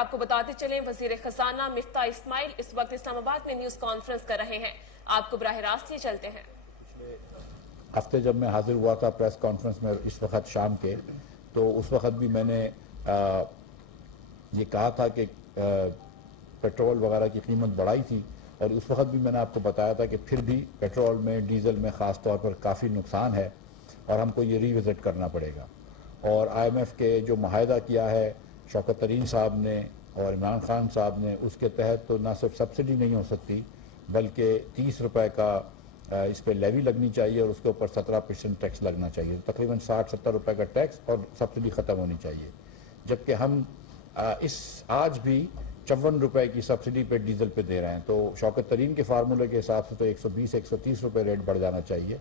آپ کو بتاتے چلیں وزیر خزانہ مفتاح اسماعیل اس وقت اسلام آباد میں نیوز کانفرنس کر رہے ہیں. آپ کو براہ راست یہ چلتے ہیں. ہفتے جب میں حاضر ہوا تھا پریس کانفرنس میں اس وقت شام کے، تو اس وقت بھی میں نے یہ کہا تھا کہ پیٹرول وغیرہ کی قیمت بڑھائی تھی، اور اس وقت بھی میں نے آپ کو بتایا تھا کہ پھر بھی پیٹرول میں ڈیزل میں خاص طور پر کافی نقصان ہے اور ہم کو یہ ری وزٹ کرنا پڑے گا. اور آئی ایم ایف کے جو معاہدہ کیا ہے شوکت ترین صاحب نے اور عمران خان صاحب نے، اس کے تحت تو نہ صرف سبسڈی نہیں ہو سکتی بلکہ 30 روپے کا اس پہ لیوی لگنی چاہیے اور اس کے اوپر 17% ٹیکس لگنا چاہیے. تقریباً 60-70 روپے کا ٹیکس اور سبسڈی ختم ہونی چاہیے. جبکہ ہم آج بھی 54 روپے کی سبسڈی پہ ڈیزل پہ دے رہے ہیں. تو شوکت ترین کے فارمولے کے حساب سے تو 120-130 روپے ریٹ بڑھ جانا چاہیے.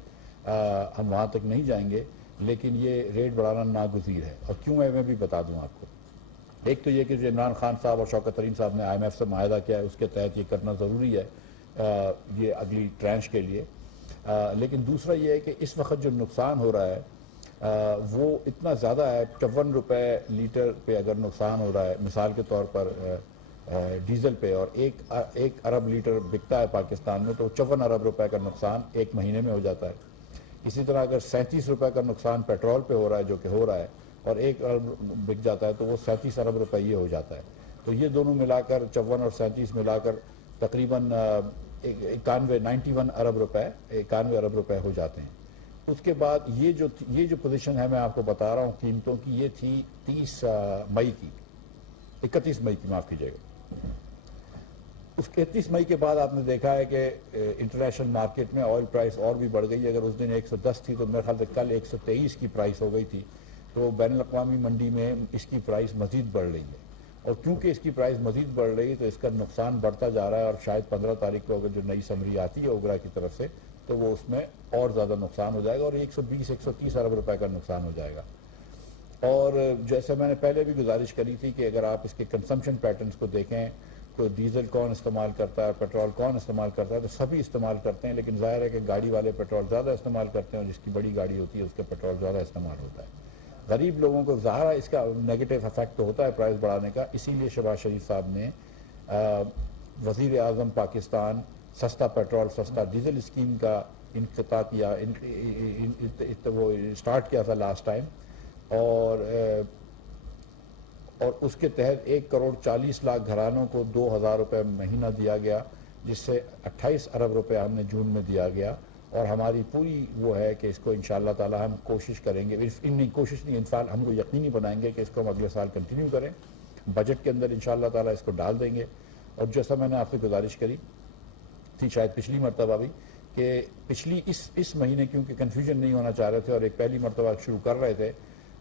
ہم وہاں تک نہیں جائیں گے، لیکن یہ ریٹ بڑھانا ناگزیر ہے. اور کیوں ہے میں بھی بتا دوں آپ کو. ایک تو یہ کہ جو عمران خان صاحب اور شوکت ترین صاحب نے آئی ایم ایف سے معاہدہ کیا ہے، اس کے تحت یہ کرنا ضروری ہے یہ اگلی ٹرینچ کے لیے. لیکن دوسرا یہ ہے کہ اس وقت جو نقصان ہو رہا ہے وہ اتنا زیادہ ہے. 54 روپے لیٹر پہ اگر نقصان ہو رہا ہے مثال کے طور پر ڈیزل پہ، اور 1 ارب لیٹر بکتا ہے پاکستان میں، تو 54 ارب روپے کا نقصان ایک مہینے میں ہو جاتا ہے. اسی طرح اگر 37 روپے کا نقصان پیٹرول پہ ہو رہا ہے، جو کہ ہو رہا ہے، اور 1 ارب بک جاتا ہے تو وہ 37 ارب روپے یہ ہو جاتا ہے. تو یہ دونوں ملا کر 54 اور 37 ملا کر تقریباً 91 ارب روپے ہو جاتے ہیں. اس کے بعد یہ جو پوزیشن ہے میں آپ کو بتا رہا ہوں قیمتوں کی، یہ تھی 31 مئی کی معاف کیجیے گا. اس 31 مئی کے بعد آپ نے دیکھا ہے کہ انٹرنیشنل مارکیٹ میں آئل پرائس اور بھی بڑھ گئی. اگر اس دن 110 تھی تو میرے خیال سے کل 123 کی پرائس ہو گئی تھی. تو بین الاقوامی منڈی میں اس کی پرائس مزید بڑھ رہی ہے. اور کیونکہ اس کی پرائس مزید بڑھ رہی ہے تو اس کا نقصان بڑھتا جا رہا ہے. اور شاید 15 تاریخ کو اگر جو نئی سمری آتی ہے اوگرا کی طرف سے تو وہ اس میں اور زیادہ نقصان ہو جائے گا، اور 120-130 ارب روپے کا نقصان ہو جائے گا. اور جیسے میں نے پہلے بھی گزارش کری تھی کہ اگر آپ اس کے کنزمپشن پیٹرنز کو دیکھیں تو ڈیزل کون استعمال کرتا ہے، پیٹرول کون استعمال کرتا ہے، تو سبھی استعمال کرتے ہیں. لیکن ظاہر ہے کہ گاڑی والے پیٹرول زیادہ استعمال کرتے ہیں، اور جس کی بڑی گاڑی ہوتی ہے اس کے پیٹرول زیادہ استعمال ہوتا ہے. غریب لوگوں کو ظاہر اس کا نیگیٹو افیکٹ تو ہوتا ہے پرائس بڑھانے کا. اسی لیے شہباز شریف صاحب نے وزیر اعظم پاکستان سستا پیٹرول سستا ڈیزل اسکیم کا انقطاع کیا، وہ اسٹارٹ کیا تھا لاسٹ ٹائم. اور اس کے تحت 1,40,00,000 گھرانوں کو 2,000 روپے مہینہ دیا گیا، جس سے 28 ارب روپے ہم نے جون میں دیا گیا. اور ہماری پوری وہ ہے کہ اس کو انشاءاللہ تعالی ہم کوشش کریں گے، کوشش نہیں انفعال ہم کو یقینی بنائیں گے کہ اس کو ہم اگلے سال کنٹینیو کریں. بجٹ کے اندر انشاءاللہ تعالی اس کو ڈال دیں گے. اور جیسا میں نے آپ سے گزارش کری تھی شاید پچھلی مرتبہ بھی کہ اس مہینے کیونکہ کنفیوژن نہیں ہونا چاہ رہے تھے اور ایک پہلی مرتبہ شروع کر رہے تھے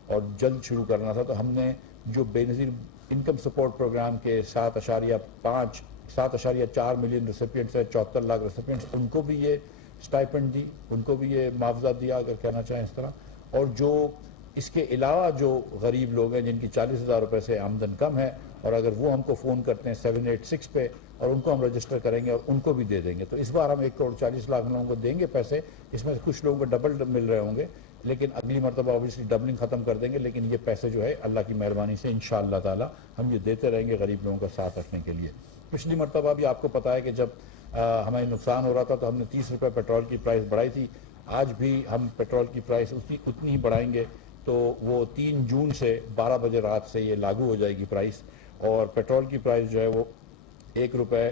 اور جلد شروع کرنا تھا، تو ہم نے جو بے نظیر انکم سپورٹ پروگرام کے 7.4 ملین ریسیپینٹس ہیں، 74 لاکھ ریسیپینٹس، ان کو بھی یہ سٹائپنڈ دی، ان کو بھی یہ معاوضہ دیا اگر کہنا چاہیں اس طرح. اور جو اس کے علاوہ جو غریب لوگ ہیں جن کی 40,000 روپے سے آمدن کم ہے، اور اگر وہ ہم کو فون کرتے ہیں 786 پہ اور ان کو ہم رجسٹر کریں گے اور ان کو بھی دے دیں گے. تو اس بار ہم 1,40,00,000 لوگوں کو دیں گے پیسے. اس میں سے کچھ لوگوں کو ڈبل مل رہے ہوں گے، لیکن اگلی مرتبہ اوبیسلی ڈبلنگ ختم کر دیں گے. لیکن یہ پیسے جو ہے اللہ کی مہربانی سے انشاءاللہ تعالی ہم یہ دیتے رہیں گے غریب لوگوں کا ساتھ رکھنے کے لیے. پچھلی مرتبہ بھی آپ کو پتا ہے کہ جب ہمیں نقصان ہو رہا تھا تو ہم نے 30 روپے پیٹرول کی پرائس بڑھائی تھی. آج بھی ہم پیٹرول کی پرائس اتنی ہی بڑھائیں گے. تو وہ 3 جون سے 12 بجے رات سے یہ لاگو ہو جائے گی پرائس. اور پیٹرول کی پرائس جو ہے وہ 1 روپے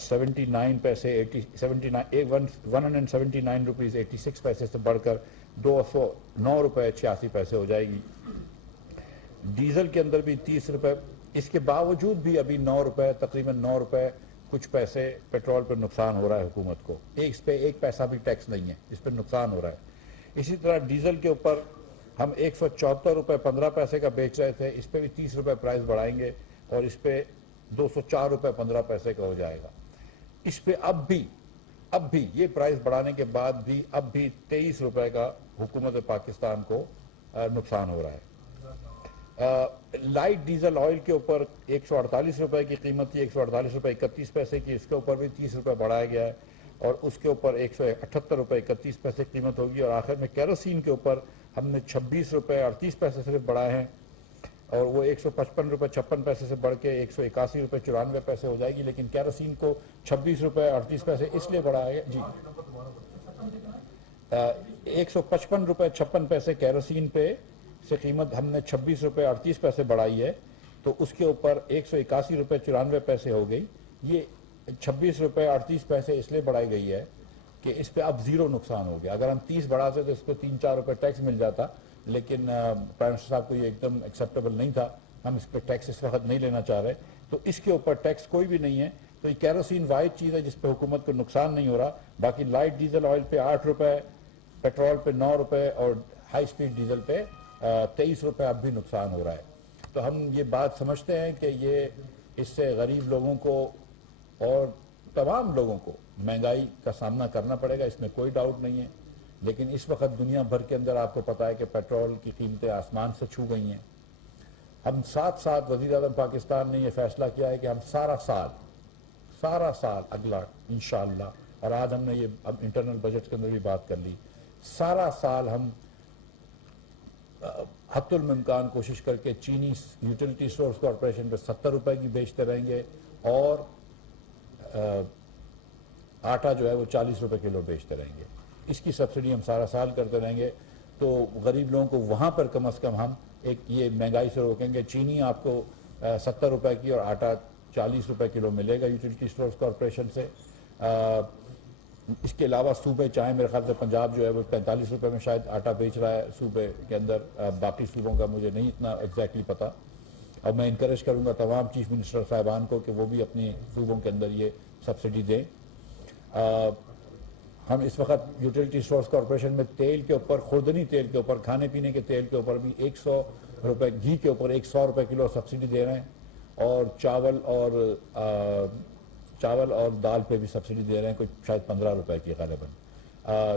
79 پیسے 179 روپیز 86 پیسے سے بڑھ کر 209 روپے 86 پیسے ہو جائے گی. ڈیزل کے اندر بھی 30 روپے. اس کے باوجود بھی ابھی 9 روپے تقریباً 9 روپے کچھ پیسے پیٹرول پر نقصان ہو رہا ہے حکومت کو. اس پہ 1 پیسہ بھی ٹیکس نہیں ہے، اس پہ نقصان ہو رہا ہے. اسی طرح ڈیزل کے اوپر ہم 174 روپے 15 پیسے کا بیچ رہے تھے، اس پہ بھی 30 روپے پرائس بڑھائیں گے اور اس پہ 204 روپے 15 پیسے کا ہو جائے گا. اس پہ اب بھی یہ پرائس بڑھانے کے بعد بھی اب بھی 23 روپے کا حکومت پاکستان کو نقصان ہو رہا ہے. لائٹ ڈیزل آئل کے اوپر 148 روپے کی قیمت تھی، 148 روپے 31 پیسے کی، اس کے اوپر بھی 30 روپے بڑھایا گیا ہے اور اس کے اوپر 178 روپے 31 پیسے قیمت ہوگی. اور آخر میں کیروسین کے اوپر ہم نے 26 روپے 38 پیسے صرف بڑھائے ہیں اور وہ 155 روپے 56 پیسے سے بڑھ کے 181 روپے 94 پیسے ہو جائے گی، لیکن کیروسین کو 26 روپے 38 پیسے اس لیے بڑھایا گیا جی 155 روپے 56 پیسے کیروسین پہ سے قیمت ہم نے 26 روپے 38 پیسے بڑھائی ہے، تو اس کے اوپر 181 روپے 94 پیسے ہو گئی۔ یہ 26 روپے 38 پیسے اس لیے بڑھائی گئی ہے کہ اس پہ اب زیرو نقصان ہو گیا۔ اگر ہم 30 بڑھاتے تو اس پہ 3-4 روپے ٹیکس مل جاتا، لیکن پرائم منسٹر صاحب کو یہ ایک دم ایکسیپٹیبل نہیں تھا، ہم اس پہ ٹیکس اس وقت نہیں لینا چاہ رہے، تو اس کے اوپر ٹیکس کوئی بھی نہیں ہے۔ تو یہ کیروسین واحد چیز ہے جس پہ حکومت کو نقصان نہیں ہو رہا، باقی لائٹ ڈیزل آئل پہ 8 روپے، پیٹرول پہ 9 روپے اور ہائی سپیڈ ڈیزل پہ 23 روپے اب بھی نقصان ہو رہا ہے۔ تو ہم یہ بات سمجھتے ہیں کہ یہ اس سے غریب لوگوں کو اور تمام لوگوں کو مہنگائی کا سامنا کرنا پڑے گا، اس میں کوئی ڈاؤٹ نہیں ہے، لیکن اس وقت دنیا بھر کے اندر آپ کو پتہ ہے کہ پیٹرول کی قیمتیں آسمان سے چھو گئی ہیں۔ ہم ساتھ وزیر اعظم پاکستان نے یہ فیصلہ کیا ہے کہ ہم سارا سال اگلا انشاءاللہ، اور آج ہم نے یہ اب انٹرنل بجٹ کے اندر بھی بات کر لی، سارا سال ہم حتی الممکان کوشش کر کے چینی یوٹیلیٹی سٹورز کارپوریشن پہ 70 روپے کی بیچتے رہیں گے، اور آٹا جو ہے وہ 40 روپے کلو بیچتے رہیں گے۔ اس کی سبسڈی ہم سارا سال کرتے رہیں گے، تو غریب لوگوں کو وہاں پر کم از کم ہم ایک یہ مہنگائی سے روکیں گے۔ چینی آپ کو 70 روپے کی اور آٹا 40 روپے کلو ملے گا یوٹیلیٹی سٹورز کارپوریشن سے۔ اس کے علاوہ صوبے چاہیں، میرے خیال سے پنجاب جو ہے وہ 45 روپے میں شاید آٹا بیچ رہا ہے صوبے کے اندر، باقی صوبوں کا مجھے نہیں اتنا ایگزیکٹلی پتہ، اور میں انکریج کروں گا تمام چیف منسٹر صاحبان کو کہ وہ بھی اپنی صوبوں کے اندر یہ سبسڈی دیں۔ ہم اس وقت یوٹیلیٹی سٹورز کارپوریشن میں تیل کے اوپر، خوردنی تیل کے اوپر، کھانے پینے کے تیل کے اوپر بھی 100 روپے، گھی کے اوپر 100 روپے کلو سبسڈی دے رہے ہیں، اور چاول اور دال پہ بھی سبسڈی دے رہے ہیں، کچھ شاید 15 روپے کی غالباً۔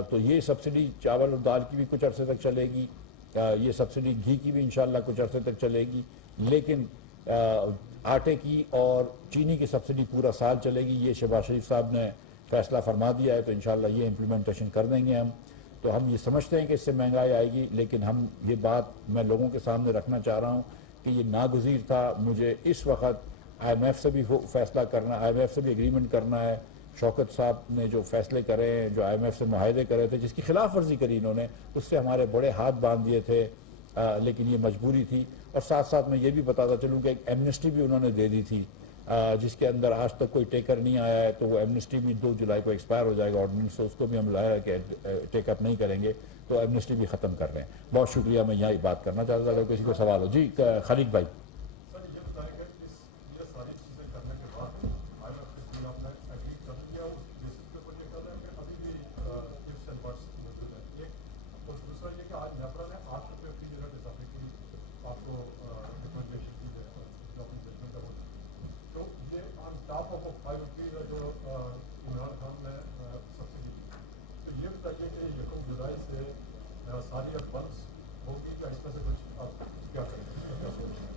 تو یہ سبسڈی چاول اور دال کی بھی کچھ عرصے تک چلے گی، یہ سبسڈی گھی کی بھی انشاءاللہ کچھ عرصے تک چلے گی، لیکن آٹے کی اور چینی کی سبسڈی پورا سال چلے گی۔ یہ شہباز شریف صاحب نے فیصلہ فرما دیا ہے، تو انشاءاللہ یہ امپلیمنٹیشن کر دیں گے ہم۔ تو ہم یہ سمجھتے ہیں کہ اس سے مہنگائی آئے گی، لیکن ہم یہ بات میں لوگوں کے سامنے رکھنا چاہ رہا ہوں کہ یہ ناگزیر تھا۔ مجھے اس وقت آئی ایم ایف سے بھی فیصلہ کرنا، آئی ایم ایف سے بھی ایگریمنٹ کرنا ہے۔ شوکت صاحب نے جو فیصلے کرے ہیں، جو آئی ایم ایف سے معاہدے کرے تھے، جس کی خلاف ورزی کری انہوں نے، اس سے ہمارے بڑے ہاتھ باندھ دیے تھے، لیکن یہ مجبوری تھی۔ اور ساتھ میں یہ بھی بتاتا چلوں کہ ایک ایمنسٹی بھی انہوں نے دے دی تھی، جس کے اندر آج تک کوئی ٹیکر نہیں آیا ہے، تو وہ ایمنسٹی بھی 2 جولائی کو ایکسپائر ہو جائے گا آرڈیننس، تو اس کو بھی ہم ظاہر ہے کہ ٹیک اپ نہیں کریں گے، تو ایمنسٹی بھی ختم کر رہے ہیں۔ بہت شکریہ، میں یہاں بات کرنا چاہتا تھا، اگر کسی کو سوال ہو۔ جی خالد بھائی۔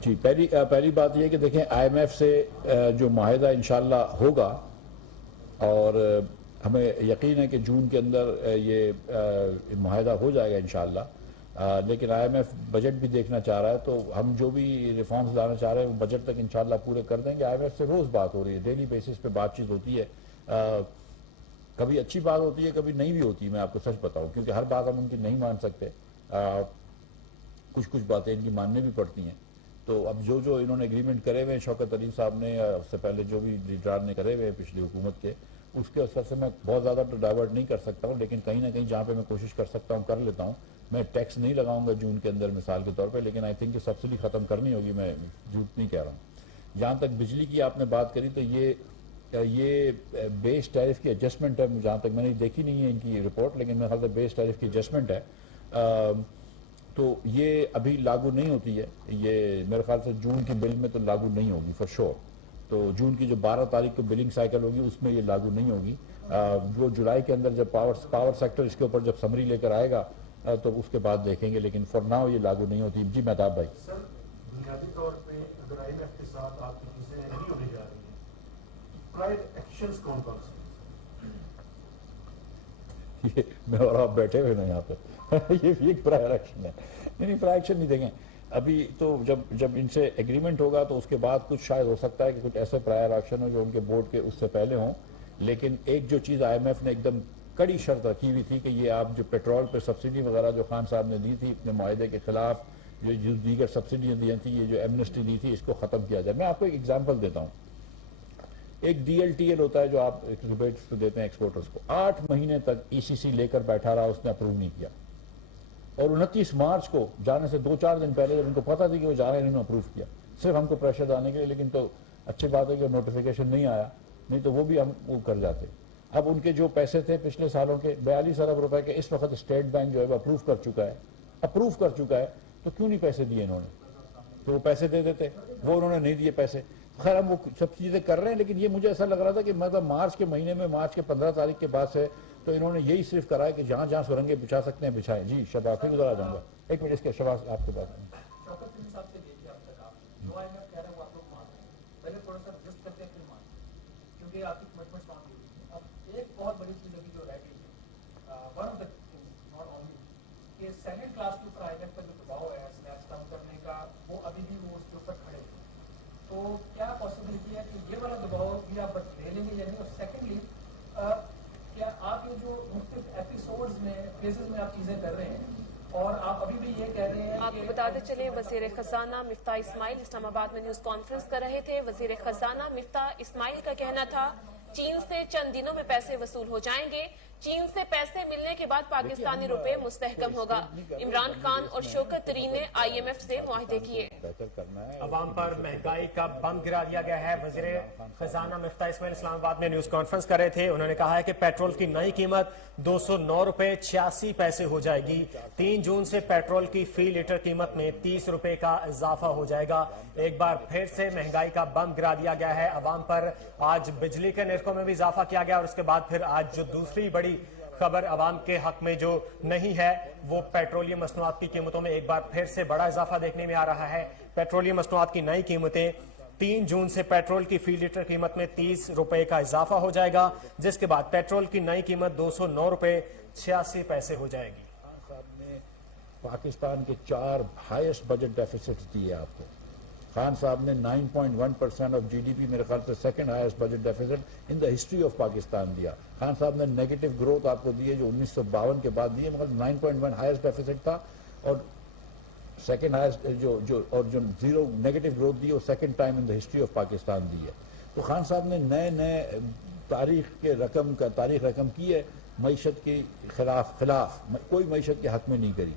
جی پہلی بات یہ کہ دیکھیں، آئی ایم ایف سے جو معاہدہ انشاءاللہ ہوگا، اور ہمیں یقین ہے کہ جون کے اندر یہ معاہدہ ہو جائے گا انشاءاللہ، لیکن آئی ایم ایف بجٹ بھی دیکھنا چاہ رہا ہے، تو ہم جو بھی ریفارمز لانا چاہ رہے ہیں وہ بجٹ تک انشاءاللہ پورے کر دیں گے۔ آئی ایم ایف سے روز بات ہو رہی ہے، ڈیلی بیسس پہ بات چیت ہوتی ہے، کبھی اچھی بات ہوتی ہے، کبھی نہیں بھی ہوتی ہے، میں آپ کو سچ بتاؤں، کیونکہ ہر بات ہم ان کی نہیں مان سکتے، کچھ باتیں ان کی ماننے بھی پڑتی ہیں۔ تو اب جو انہوں نے ایگریمنٹ کرے ہوئے ہیں شوکت علی صاحب نے، یا اس سے پہلے جو بھی لیڈران نے کرے ہوئے ہیں پچھلی حکومت کے، اس کے اثر سے میں بہت زیادہ تو ڈائیورٹ نہیں کر سکتا ہوں، لیکن کہیں نہ کہیں جہاں پہ میں کوشش کر سکتا ہوں کر لیتا ہوں۔ میں ٹیکس نہیں لگاؤں گا جون کے اندر مثال کے طور پہ، لیکن آئی تھنک کہ سبسڈی ختم کرنی ہوگی، میں جھوٹ نہیں کہہ رہا ہوں۔ جہاں تک بجلی کی آپ نے بات کری، تو یہ بیس ٹیرف کی ایڈجسٹمنٹ ہے، جہاں تک میں نے دیکھی نہیں ہے ان کی رپورٹ، لیکن میرے خیال سے بیس ٹیرف کی ایڈجسٹمنٹ ہے، تو یہ ابھی لاگو نہیں ہوتی ہے، یہ میرے خیال سے جون کی بل میں تو لاگو نہیں ہوگی فور شور۔ تو جون کی جو 12 تاریخ کو بلنگ سائیکل ہوگی اس میں یہ لاگو نہیں ہوگی، وہ جولائی کے اندر جب پاور سیکٹر اس کے اوپر جب سمری لے کر آئے گا تو اس کے بعد دیکھیں گے، لیکن فور ناؤ یہ لاگو نہیں ہوتی۔ جی مہتاب بھائی۔ سر بنیادی طور پہ اگر آئی ایم ایف کے ساتھ آپ کی چیزیں نہیں ہونے جا رہی ہیں، پرائیڈ ایکشنز کون کون سے؟ میں اور آپ بیٹھے ہوئے نا یہاں پہ، یہ ایک پرائر ایکشن ہے، نہیں پرائر ایکشن نہیں، دیکھیں ابھی تو جب ان سے ایگریمنٹ ہوگا تو اس کے بعد کچھ شاید ہو سکتا ہے کہ کچھ ایسے پرائر ایکشن ہو جو ان کے بورڈ کے اس سے پہلے ہوں، لیکن ایک جو چیز آئی ایم ایف نے ایک دم کڑی شرط رکھی ہوئی تھی کہ یہ آپ جو پیٹرول پہ سبسڈی وغیرہ جو خان صاحب نے دی تھی اپنے معاہدے کے خلاف، جو دیگر سبسڈیاں دی تھیں، یہ جو ایمنسٹی دی تھی، اس کو ختم کیا جائے۔ میں آپ کو ایک ایگزامپل دیتا ہوں۔ ایک ڈی ایل ٹی ایل ہوتا ہے جو آپ ریبیٹس پہ دیتے ہیں ایکسپورٹرز کو، 8 مہینے تک ای سی سی لے کر بیٹھا رہا، اس نے اپروو نہیں کیا، اور 29 مارچ کو جانے سے 2-4 دن پہلے جب ان کو پتا تھی کہ وہ جا رہے ہیں، انہوں نے اپروو کیا صرف ہم کو پریشر ڈالنے کے لیے، لیکن تو اچھی بات ہے کہ نوٹیفیکیشن نہیں آیا، نہیں تو وہ بھی ہم وہ کر جاتے۔ اب ان کے جو پیسے تھے پچھلے سالوں کے 42 ارب روپے کے، اس وقت اسٹیٹ بینک جو ہے وہ اپروو کر چکا ہے، تو کیوں نہیں پیسے دیے انہوں نے؟ تو وہ پیسے دے دیتے، وہ انہوں نے نہیں دیے پیسے۔ خیر ہم وہ سب چیزیں کر رہے ہیں، لیکن یہ مجھے ایسا لگ رہا تھا کہ مطلب مارچ کے مہینے میں، مارچ کے 15 تاریخ کے بعد سے تو انہوں نے یہی صرف کرا ہے کہ جہاں جہاں سرنگیں بچھا سکتے ہیں بچھائیں۔ جی شباز، پھر ادھر آ جاؤں گا، ایک منٹ اس کے شباز آپ کے پاس۔ شوکت صاحب صاحب سے دیکھیے اب تک آپ جو آئی ایم ایف کہہ رہے ہیں وہ آپ لوگ مان رہے ہیں، پہلے تھوڑا سا رجسٹ کرتے ہیں پھر مان رہے ہیں، کیونکہ آپ کی کمٹمنٹس وہاں بھی ہوئی ہیں۔ اب ایک بہت بڑی چیز ابھی جو رہ گئی ہے، one of the things not only کہ سیکنڈ کلاس کے اوپر آئی ایم ایف کا جو دباؤ ہے اسلیبس کم کرنے کا، وہ ابھی بھی وہ اس کے اوپر کھڑے ہیں۔ تو کیا پاسبلٹی ہے کہ یہ والا دباؤ بھی آپ لے لیں گے یا نہیں؟ اور سیکنڈلی کیا آپ یہ جو مختلف ایپیسوڈز میں فیزز میں آپ چیزیں کر رہے ہیں اور آپ ابھی بھی یہ کہہ رہے ہیں آپ کو بتاتے چلے وزیر خزانہ مفتاح اسماعیل اسلام آباد میں نیوز کانفرنس کر رہے تھے۔ وزیر خزانہ مفتاح اسماعیل کا کہنا تھا چین سے چند دنوں میں پیسے وصول ہو جائیں گے، چین سے پیسے ملنے کے بعد پاکستانی روپے مستحکم ہوگا۔ عمران خان اور شوکت ترین نے آئی ایم ایف سے معاہدے کیے۔ عوام پر مہنگائی کا بم گرا دیا گیا ہے۔ وزیر خزانہ مفتاح اسماعیل اسلام آباد میں نیوز کانفرنس کر رہے تھے، انہوں نے کہا ہے کہ پیٹرول کی نئی قیمت 209 روپے 86 پیسے ہو جائے گی۔ 3 جون سے پیٹرول کی فی لیٹر قیمت میں 30 روپے کا اضافہ ہو جائے گا۔ ایک بار پھر سے مہنگائی کا بم گرا دیا گیا ہے عوام پر۔ آج بجلی کے نرخوں میں بھی اضافہ کیا گیا، اور اس کے بعد پھر آج جو دوسری بڑی خبر عوام کے حق میں جو نہیں ہے وہ پیٹرولیم مصنوعات کی قیمتوں میں ایک بار پھر سے بڑا اضافہ دیکھنے میں آ رہا ہے۔ پیٹرولیم مصنوعات کی نئی قیمتیں 3 جون سے پیٹرول کی فی لیٹر قیمت میں 30 روپے کا اضافہ ہو جائے گا، جس کے بعد پیٹرول کی نئی قیمت 209 روپے 86 پیسے ہو جائے گی۔ خان صاحب نے پاکستان کے 4 ہائیسٹ بجٹ ڈیفیسٹس دیے آپ کو۔ خان صاحب نے 9.1% آف جی ڈی پی، میرے خیال سے second highest budget deficit in the history of Pakistan دیا۔ خان صاحب نے نیگیٹو گروتھ آپ کو دی ہے جو 1952 کے بعد دی ہے، مگر 9.1 ہائیسٹ ڈیفیسٹ تھا، اور سیکنڈ ہائیسٹ جو زیرو نیگیٹو گروتھ دی وہ second time in the history of Pakistan دی ہے۔ تو خان صاحب نے نئے تاریخ رقم کی ہے، معیشت کے خلاف کوئی معیشت کے حق میں نہیں کری۔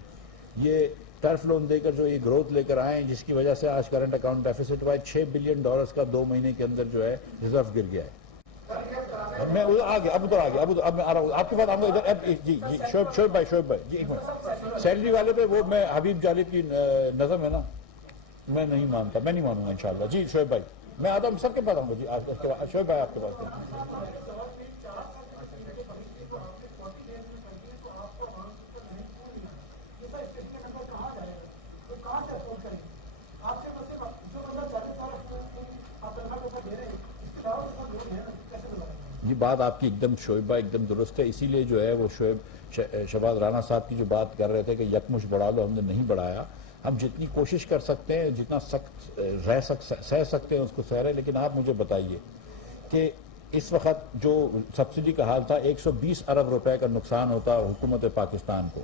یہ ٹرف لون دے کر جو یہ گروتھ لے کر آئے ہیں، جس کی وجہ سے آج کرنٹ اکاؤنٹ ڈیفیسٹ ہوا ہے $6 بلین کا 2 مہینے کے اندر جو ہے ریزرو گر گیا ہے۔ میں ادھر آ گیا، اب میں آ رہا ہوں آپ کے پاس آؤں گا ادھر۔ جی شعیب بھائی جی ایک منٹ، سیلری والے پہ وہ میں حبیب جالب کی نظم ہے نا، میں نہیں مانتا، میں نہیں مانوں گا انشاءاللہ۔ جی شعیب بھائی میں آتا ہوں، سب کے پاس آؤں گا۔ جی شعیب بھائی آپ کے پاس۔ یہ بات آپ کی ایک دم شعیب بھائی ایک دم درست ہے، اسی لیے جو ہے وہ شہباز رانا صاحب کی جو بات کر رہے تھے کہ یکمش بڑھا لو، ہم نے نہیں بڑھایا۔ ہم جتنی کوشش کر سکتے ہیں، جتنا سخت سہ سکتے ہیں اس کو سہ رہے، لیکن آپ مجھے بتائیے کہ اس وقت جو سبسڈی کا حال تھا 120 ارب روپے کا نقصان ہوتا حکومت پاکستان کو۔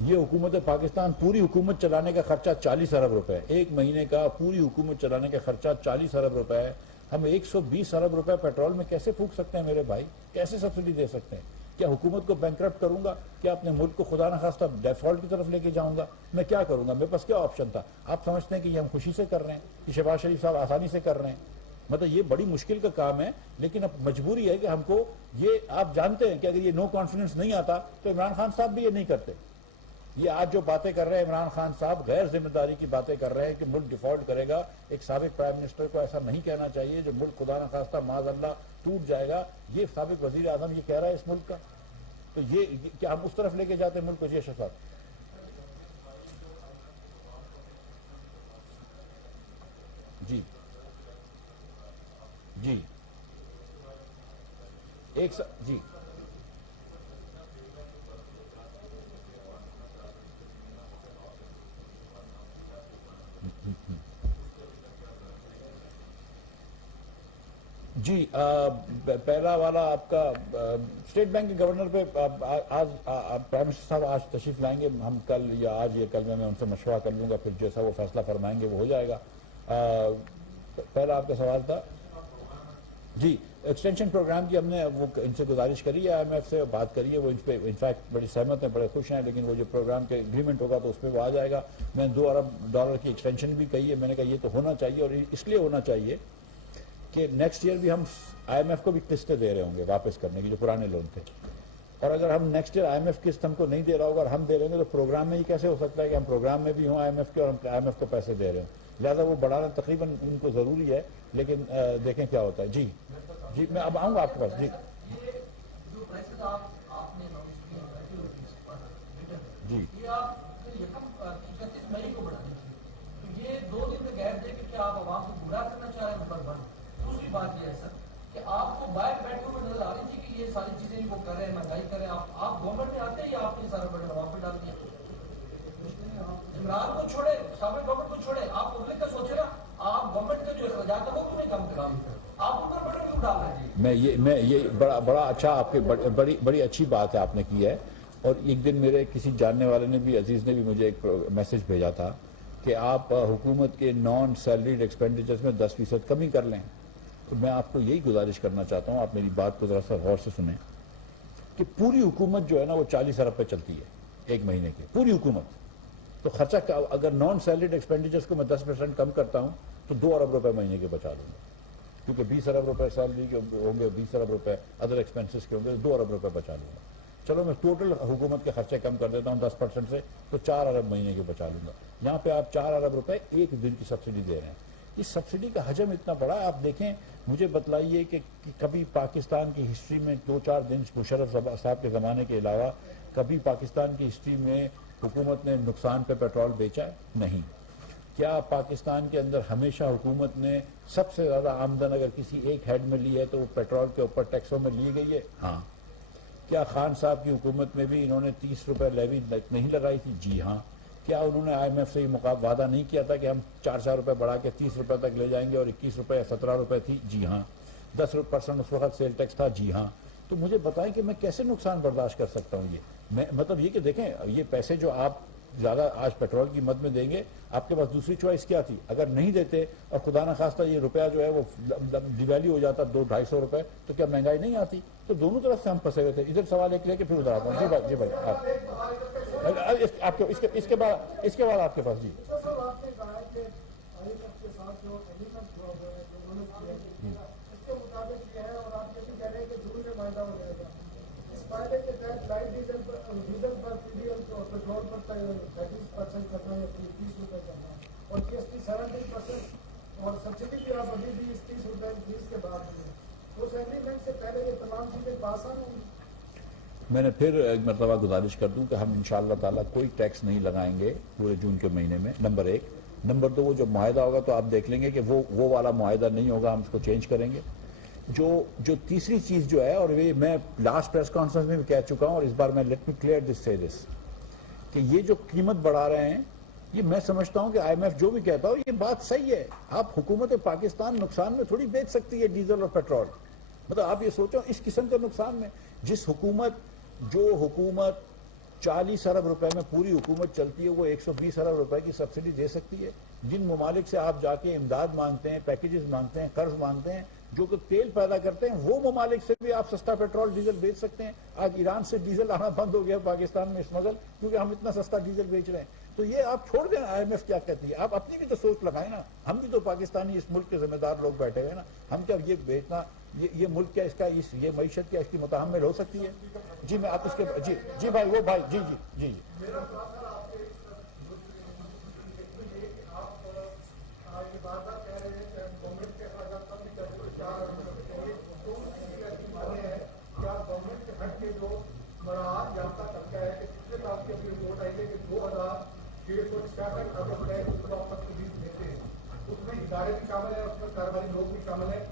یہ حکومت پاکستان پوری حکومت چلانے کا خرچہ 40 ارب روپے، ایک مہینے کا پوری حکومت چلانے کا خرچہ 40 ارب روپے ہے۔ ہم 120 ارب روپے پیٹرول میں کیسے پھونک سکتے ہیں میرے بھائی؟ کیسے سبسڈی دے سکتے ہیں؟ کیا حکومت کو بینکرپٹ کروں گا؟ کیا اپنے ملک کو خدا نخواستہ ڈیفالٹ کی طرف لے کے جاؤں گا؟ میں کیا کروں گا؟ میرے پاس کیا آپشن تھا؟ آپ سمجھتے ہیں کہ یہ ہم خوشی سے کر رہے ہیں، یہ شہباز شریف صاحب آسانی سے کر رہے ہیں؟ مطلب یہ بڑی مشکل کا کام ہے، لیکن اب مجبوری ہے کہ ہم کو یہ، آپ جانتے ہیں کہ اگر یہ نو کانفیڈنس نہیں آتا تو عمران خان صاحب بھی یہ نہیں کرتے۔ یہ آج جو باتیں کر رہے ہیں عمران خان صاحب، غیر ذمہ داری کی باتیں کر رہے ہیں کہ ملک ڈیفالٹ کرے گا۔ ایک سابق پرائم منسٹر کو ایسا نہیں کہنا چاہیے، جو ملک خدا نخواستہ معاذ اللہ ٹوٹ جائے گا۔ یہ سابق وزیر اعظم یہ کہہ رہا ہے اس ملک کا، تو یہ کیا ہم اس طرف لے کے جاتے ہیں ملک کو؟ جی اشرف صاحب جی جی جی جی پہلا والا آپ کا اسٹیٹ بینک کے گورنر پہ آج پرائم منسٹر صاحب آج تشریف لائیں گے. ہم کل یا آج یا کل میں ان سے مشورہ کر لوں گا, پھر جیسا وہ فیصلہ فرمائیں گے وہ ہو جائے گا. پہلا آپ کا سوال تھا جی ایکسٹینشن پروگرام کی. ہم نے وہ ان سے گزارش کری ہے, IMF سے بات کری ہے, وہ اس پہ انفیکٹ بڑی سہمت ہیں, بڑے خوش ہیں, لیکن وہ جو پروگرام کے اگریمنٹ ہوگا تو اس پہ وہ آ جائے گا. میں نے $2 ارب کی ایکسٹینشن بھی کہی ہے. میں نے کہا یہ تو ہونا چاہیے, اور اس لیے ہونا چاہیے کہ نیکسٹ ایئر بھی ہم IMF کو بھی قسطیں دے رہے ہوں گے واپس کرنے کی جو پرانے لون تھے, اور اگر ہم نیکسٹ ایئر IMF قسط ہم کو نہیں دے رہا ہوگا اور ہم دے رہے ہیں تو پروگرام میں یہ کیسے ہو سکتا ہے کہ ہم پروگرام میں بھی ہوں IMF کے اور ہم IMF کو پیسے دے رہے ہوں. لہٰذا وہ بڑھانا تقریباً ان کو ضروری ہے, لیکن دیکھیں کیا ہوتا ہے. جی جی میں اب آؤں گا آپ کے پاس. جی جی یہ 2 دن میں گیپ دے کے کیا آپ عوام کو برا کرنا چاہ رہے ہیں؟ نمبر 1. دوسری بات یہ ہے سر کہ آپ کو باہر بیٹھے ہوئے نظر آ رہی تھی کہ یہ ساری چیزیں وہ کر رہے ہیں, مہنگائی کر رہے ہیں. آپ گورنمنٹ میں آتے ہیں یا آپ نے سارا بڑے عوام پہ ڈال دیا؟ عمران کو چھوڑے, سابق گورنمنٹ کو چھوڑے, آپ پبلک کا سوچے نا. آپ گورنمنٹ کے جو اخراجات ہیں وہ کیوں نہیں کم کریں؟ آپ ان پر بڑے کیوں ڈال رہے ہیں؟ میں یہ بڑا اچھا آپ کے بڑی اچھی بات ہے آپ نے کی ہے. اور ایک دن میرے کسی جاننے والے نے بھی, عزیز نے بھی مجھے ایک میسج بھیجا تھا کہ آپ حکومت کے نان سیلریڈ ایکسپینڈیچرز میں 10% کمی کر لیں. تو میں آپ کو یہی گزارش کرنا چاہتا ہوں, آپ میری بات کو ذرا سا غور سے سنیں کہ پوری حکومت جو ہے نا وہ 40 ارب پہ چلتی ہے ایک مہینے کی, پوری حکومت. تو خرچہ اگر نان سیلریڈ ایکسپینڈیچرز کو میں 10% کم کرتا ہوں تو 2 ارب روپے مہینے کے بچا دوں گا, کیونکہ 20 ارب روپے سیلری کے ہوں گے, 20 ارب روپے ادر ایکسپینسز کے ہوں گے, 2 ارب روپے بچا لوں گا. چلو میں ٹوٹل حکومت کے خرچے کم کر دیتا ہوں 10% سے, تو 4 ارب مہینے کے بچا لوں گا. یہاں پہ آپ 4 ارب روپے ایک دن کی سبسڈی دے رہے ہیں. اس سبسڈی کا حجم اتنا بڑا ہے. آپ دیکھیں, مجھے بتلائیے کہ کبھی پاکستان کی ہسٹری میں 2-4 دن مشرف صاحب کے زمانے کے علاوہ کبھی پاکستان کی ہسٹری میں حکومت نے نقصان پہ پیٹرول بیچا ہے؟ نہیں. کیا پاکستان کے اندر ہمیشہ حکومت نے سب سے زیادہ آمدن اگر کسی ایک ہیڈ میں لی ہے تو وہ پیٹرول کے اوپر ٹیکسوں میں لی گئی ہے؟ ہاں. کیا خان صاحب کی حکومت میں بھی انہوں نے 30 روپے لیوی نہیں لگائی تھی؟ جی ہاں. کیا انہوں نے IMF سے یہ وعدہ نہیں کیا تھا کہ ہم 4 روپے بڑھا کے 30 روپے تک لے جائیں گے, اور 21 روپے یا 17 روپے تھی؟ جی ہاں. 10% اس وقت سیل ٹیکس تھا؟ جی ہاں. تو مجھے بتائیں کہ میں کیسے نقصان برداشت کر سکتا ہوں. میں مطلب یہ کہ دیکھیں, یہ پیسے جو آپ زیادہ آج پیٹرول کی مد میں دیں گے, آپ کے پاس دوسری چوائس کیا تھی؟ اگر نہیں دیتے اور خدا نہ خواستہ یہ روپیہ جو ہے وہ ڈیویلیو ہو جاتا 200-250 روپے, تو کیا مہنگائی نہیں آتی؟ تو دونوں طرف سے ہم پھنسے ہوئے تھے. ادھر سوال ایک لے کے پھر ادھر آتا ہوں. جی بھائی آپ اس کے بعد آپ کے پاس. جی پیٹرول پر 35% کرنا ہے, 30 روپے کرنا ہے, اور GST 17%, اور سبسڈی بھی آپ ابھی بھی 30 روپے 20 کے بعد میں. اس ایگریمنٹ سے پہلے یہ تمام چیزیں پاس آن ہوں گی. میں نے پھر ایک مرتبہ گزارش کر دوں کہ ہم انشاءاللہ تعالیٰ کوئی ٹیکس نہیں لگائیں گے پورے جون کے مہینے میں. نمبر 1. نمبر 2, وہ جو معاہدہ ہوگا تو آپ دیکھ لیں گے کہ وہ والا معاہدہ نہیں ہوگا, ہم اس کو چینج کریں گے. جو تیسری چیز جو ہے, اور یہ میں لاسٹ پریس کانفرنس میں بھی کہہ چکا ہوں, اور اس بار میں لیٹ می کلیئر دس سے دس, کہ یہ جو قیمت بڑھا رہے ہیں, یہ میں سمجھتا ہوں کہ IMF جو بھی کہتا ہو یہ بات صحیح ہے. آپ حکومت پاکستان نقصان میں تھوڑی بیچ سکتی ہے ڈیزل اور پیٹرول. مطلب آپ یہ سوچو اس قسم کے نقصان میں, جو حکومت 40 ارب روپے میں پوری حکومت چلتی ہے, وہ 120 ارب روپے کی سبسڈی دے سکتی ہے. جن ممالک سے آپ جا کے امداد مانگتے ہیں, پیکیجز مانگتے ہیں, قرض مانگتے ہیں, جو کہ تیل پیدا کرتے ہیں, وہ ممالک سے بھی آپ سستا پیٹرول ڈیزل بیچ سکتے ہیں. آج ایران سے ڈیزل آنا بند ہو گیا پاکستان میں اسمگل, کیونکہ ہم اتنا سستا ڈیزل بیچ رہے ہیں. تو یہ آپ چھوڑ دیں, IMF کیا کہتی ہے, آپ اپنی بھی تو سوچ لگائیں نا. ہم بھی تو پاکستانی اس ملک کے ذمہ دار لوگ بیٹھے ہوئے نا. ہم کیا یہ بیچنا, یہ ملک کیا اس کا یہ معیشت کیا اس کی متحمل ہو سکتی ہے؟ جی میں آپ اس کے جی بھائی وہ بھائی جی ادارے بھی شامل ہیں, اس میں کاروباری لوگ بھی شامل ہیں.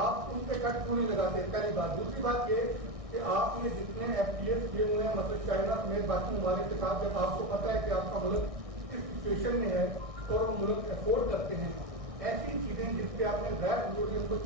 آپ ان پہ کٹ کیوں نہیں لگاتے؟ پہلی بات. دوسری بات یہ کہ آپ نے جتنے FTAs کیے ہوئے ہیں, مطلب چائنا سمیت باقی ممالک کے ساتھ, جب آپ کو پتا ہے کہ آپ کا ملک کس سچویشن میں ہے اور وہ ملک افورڈ کرتے ہیں, ایسی چیزیں جس پہ آپ نے غیر ضروری ان کو